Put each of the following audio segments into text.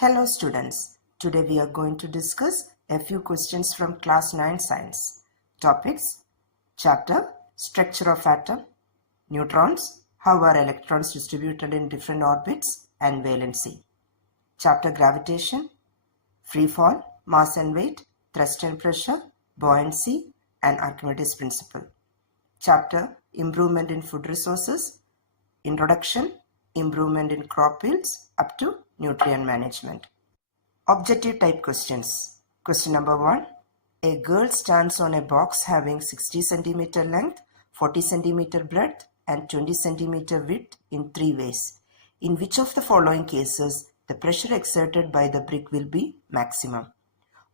Hello students, today we are going to discuss a few questions from class 9 science. Topics: chapter Structure of Atom, Neutrons, how are electrons distributed in different orbits, and valency. Chapter Gravitation, Free Fall, Mass and Weight, Thrust and Pressure, Buoyancy, and Archimedes Principle. Chapter Improvement in Food Resources, Introduction, Improvement in Crop Yields up to Nutrient Management. Objective type questions. Question number 1. A girl stands on a box having 60 cm length, 40 cm breadth, and 20 cm width in 3 ways. In which of the following cases the pressure exerted by the brick will be maximum?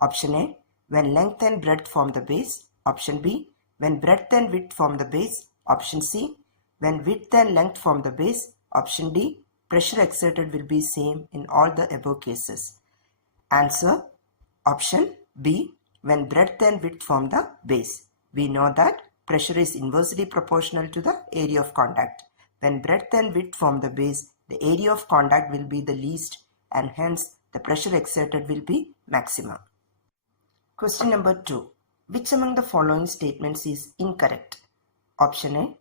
Option A, when length and breadth form the base. Option B, when breadth and width form the base. Option C, when width and length form the base. Option D, pressure exerted will be same in all the above cases. Answer: option B, when breadth and width form the base. We know that pressure is inversely proportional to the area of contact. When breadth and width form the base, the area of contact will be the least and hence the pressure exerted will be maximum. Question number 2. Which among the following statements is incorrect? Option A,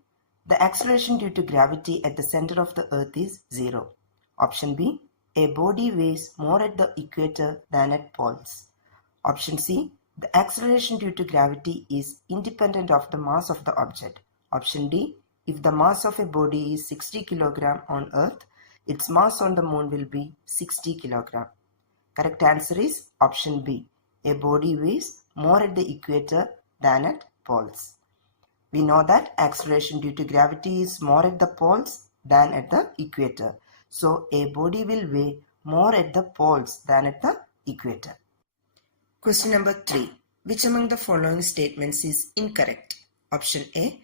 the acceleration due to gravity at the center of the earth is 0. Option B, a body weighs more at the equator than at poles. Option C, the acceleration due to gravity is independent of the mass of the object. Option D, if the mass of a body is 60 kg on earth, its mass on the moon will be 60 kg. Correct answer is option B, a body weighs more at the equator than at poles. We know that acceleration due to gravity is more at the poles than at the equator. So a body will weigh more at the poles than at the equator. Question number 3. Which among the following statements is incorrect? Option A,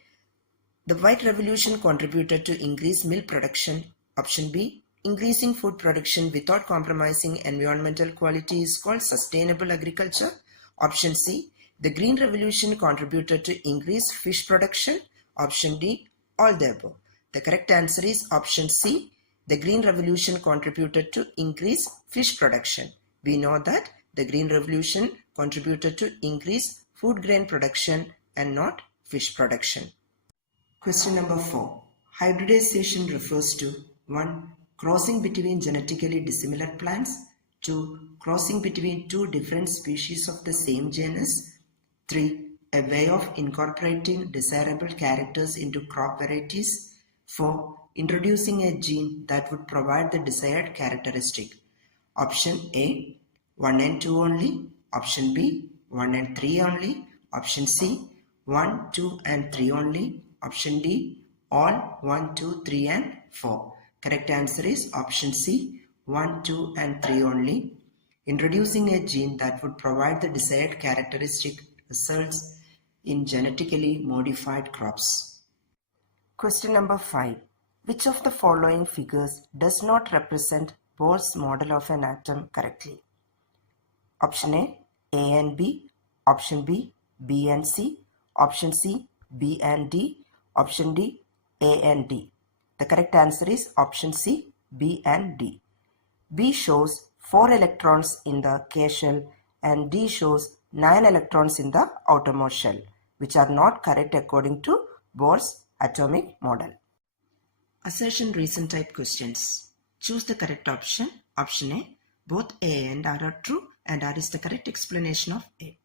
the white revolution contributed to increased milk production. Option B, increasing food production without compromising environmental quality is called sustainable agriculture. Option C, the green revolution contributed to increased fish production. Option D, all the above. The correct answer is option C, the green revolution contributed to increase fish production. We know that the green revolution contributed to increase food grain production and not fish production. Question number 4. Hybridization refers to 1. Crossing between genetically dissimilar plants. 2. Crossing between two different species of the same genus. 3. A way of incorporating desirable characters into crop varieties. 4. Introducing a gene that would provide the desired characteristic. Option A, 1 and 2 only. Option B, 1 and 3 only. Option C, 1, 2 and 3 only. Option D, all 1, 2, 3 and 4. Correct answer is option C, 1, 2 and 3 only. Introducing a gene that would provide the desired characteristic results in genetically modified crops. Question number 5. Which of the following figures does not represent Bohr's model of an atom correctly? Option A and B. Option B, B and C. Option C, B and D. Option D, A and D. The correct answer is option C, B and D. B shows 4 electrons in the K shell and D shows 9 electrons in the outermost shell, which are not correct according to Bohr's atomic model. Assertion reason type questions. Choose the correct option. Option A, both A and R are true and R is the correct explanation of A.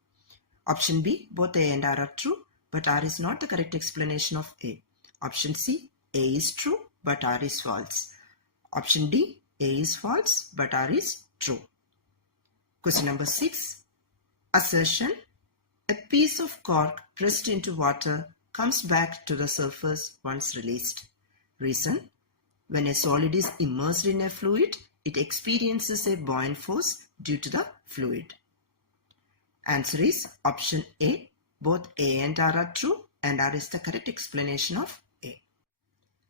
Option B, both A and R are true but R is not the correct explanation of A. Option C, A is true but R is false. Option D, A is false but R is true. Question number 6. Assertion: a piece of cork pressed into water comes back to the surface once released. Reason: when a solid is immersed in a fluid, it experiences a buoyant force due to the fluid. Answer is option A, both A and R are true and R is the correct explanation of A.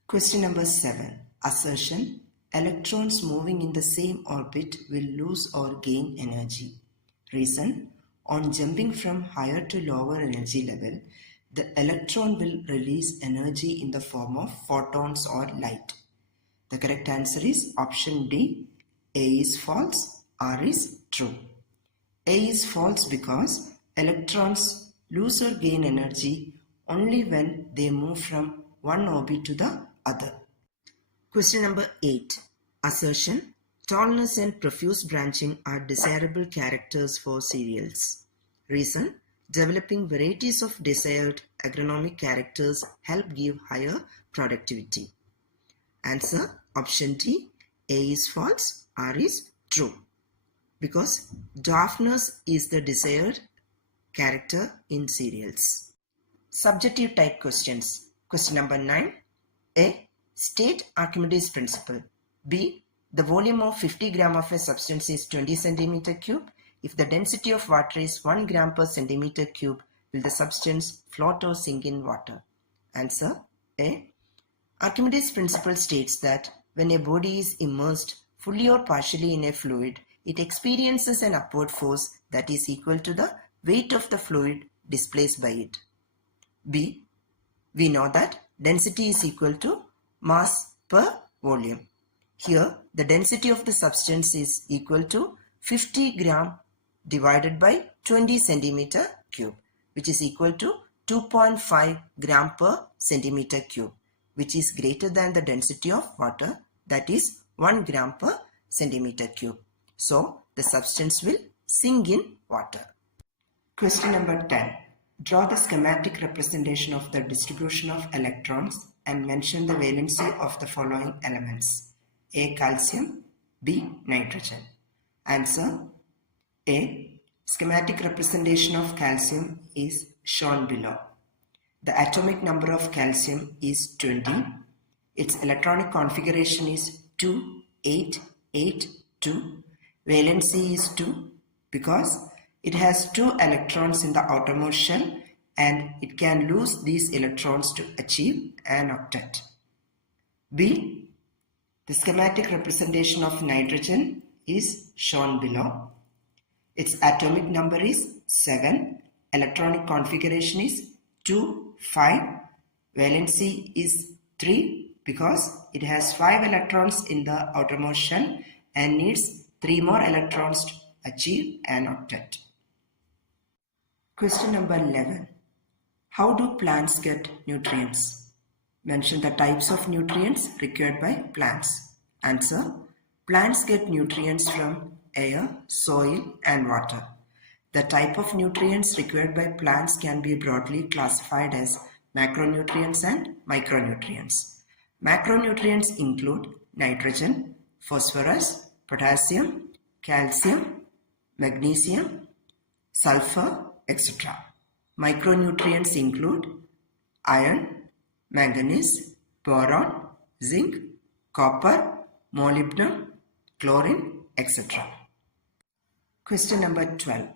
Question number 7. Assertion: electrons moving in the same orbit will lose or gain energy. Reason: on jumping from higher to lower energy level, the electron will release energy in the form of photons or light. The correct answer is option D, A is false R is true. A is false because electrons lose or gain energy only when they move from one orbit to the other. Question number 8. Assertion: tallness and profuse branching are desirable characters for cereals. Reason: developing varieties of desired agronomic characters help give higher productivity. Answer: option D. A is false, R is true. Because dwarfness is the desired character in cereals. Subjective type questions. Question number 9. A. State Archimedes principle. B. The volume of 50 gram of a substance is 20 centimeter cube. If the density of water is 1 gram per centimeter cube, will the substance float or sink in water? Answer: A. Archimedes' principle states that when a body is immersed fully or partially in a fluid, it experiences an upward force that is equal to the weight of the fluid displaced by it. B. We know that density is equal to mass per volume. Here, the density of the substance is equal to 50 gram divided by 20 centimeter cube, which is equal to 2.5 gram per centimeter cube, which is greater than the density of water, that is 1 gram per centimeter cube. So, the substance will sink in water. Question number 10. Draw the schematic representation of the distribution of electrons and mention the valency of the following elements. A. Calcium. B. Nitrogen. Answer: A. Schematic representation of calcium is shown below. The atomic number of calcium is 20. Its electronic configuration is 2, 8, 8, 2. Valency is 2 because it has 2 electrons in the outermost shell and it can lose these electrons to achieve an octet. B. The schematic representation of nitrogen is shown below. Its atomic number is 7. Electronic configuration is 2, 5. Valency is 3 because it has 5 electrons in the outermost shell and needs 3 more electrons to achieve an octet. Question number 11. How do plants get nutrients? Mention the types of nutrients required by plants. Answer: plants get nutrients from air, soil, and water. The type of nutrients required by plants can be broadly classified as macronutrients and micronutrients. Macronutrients include nitrogen, phosphorus, potassium, calcium, magnesium, sulfur, etc. Micronutrients include iron, manganese, boron, zinc, copper, molybdenum, chlorine, etc. Question number 12.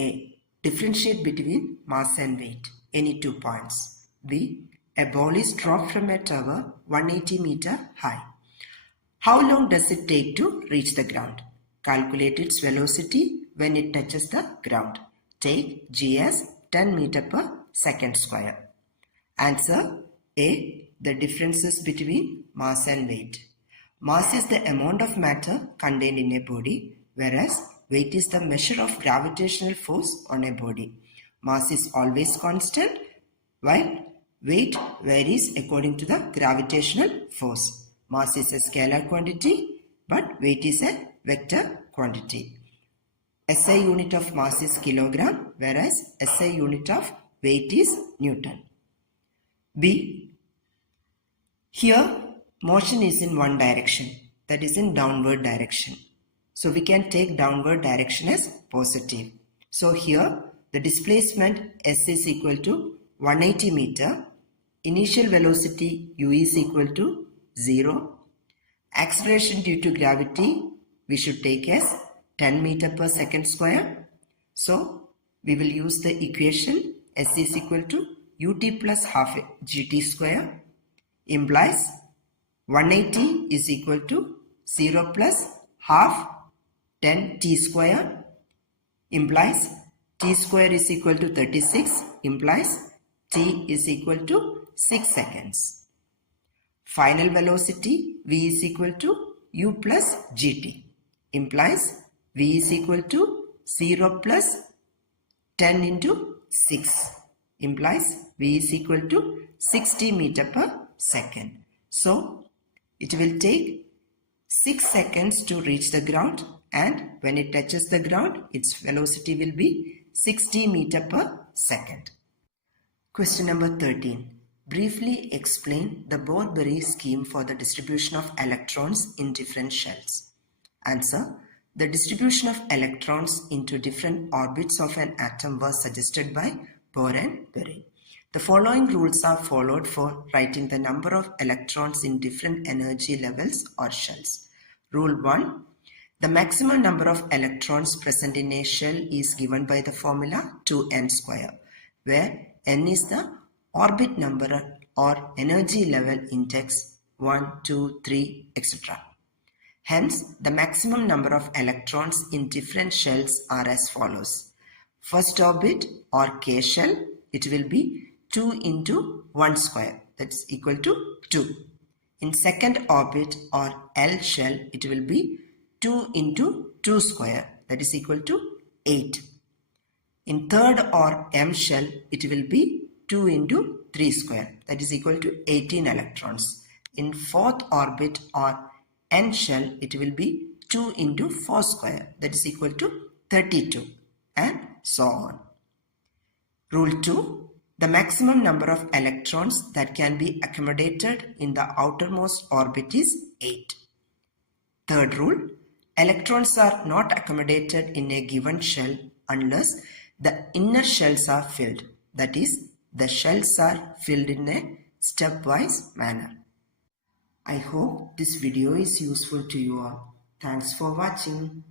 A. Differentiate between mass and weight. Any 2 points. B. A ball is dropped from a tower 180 meter high. How long does it take to reach the ground? Calculate its velocity when it touches the ground. Take g as 10 meter per second square. Answer: A. The differences between mass and weight. Mass is the amount of matter contained in a body, whereas weight is the measure of gravitational force on a body. Mass is always constant, while weight varies according to the gravitational force. Mass is a scalar quantity, but weight is a vector quantity. SI unit of mass is kilogram, whereas SI unit of weight is Newton. B. Here, motion is in one direction, that is in downward direction. So we can take downward direction as positive. So here, the displacement S is equal to 180 meter. Initial velocity U is equal to 0. Acceleration due to gravity we should take as 10 meter per second square. So we will use the equation S is equal to ut plus half gt square, implies 180 is equal to 0 plus half 10 t square, implies t square is equal to 36, implies t is equal to 6 seconds. Final velocity v is equal to u plus gt, implies V is equal to 0 plus 10 into 6 implies V is equal to 60 meter per second. So it will take 6 seconds to reach the ground, and when it touches the ground, its velocity will be 60 meter per second. Question number 13. Briefly explain the Bohr-Berry scheme for the distribution of electrons in different shells. Answer. The distribution of electrons into different orbits of an atom was suggested by Bohr and Berry. The following rules are followed for writing the number of electrons in different energy levels or shells. Rule 1. The maximum number of electrons present in a shell is given by the formula 2n square, where n is the orbit number or energy level index 1, 2, 3, etc. Hence, the maximum number of electrons in different shells are as follows. First orbit or K shell, it will be 2 into 1 square, that's equal to 2. In second orbit or L shell, it will be 2 into 2 square, that is equal to 8. In third or M shell, it will be 2 into 3 square, that is equal to 18 electrons. In fourth orbit or N shell, it will be 2 into 4 square, that is equal to 32, and so on. Rule 2. The maximum number of electrons that can be accommodated in the outermost orbit is 8. Third rule. Electrons are not accommodated in a given shell unless the inner shells are filled, that is, the shells are filled in a stepwise manner. I hope this video is useful to you all. Thanks for watching.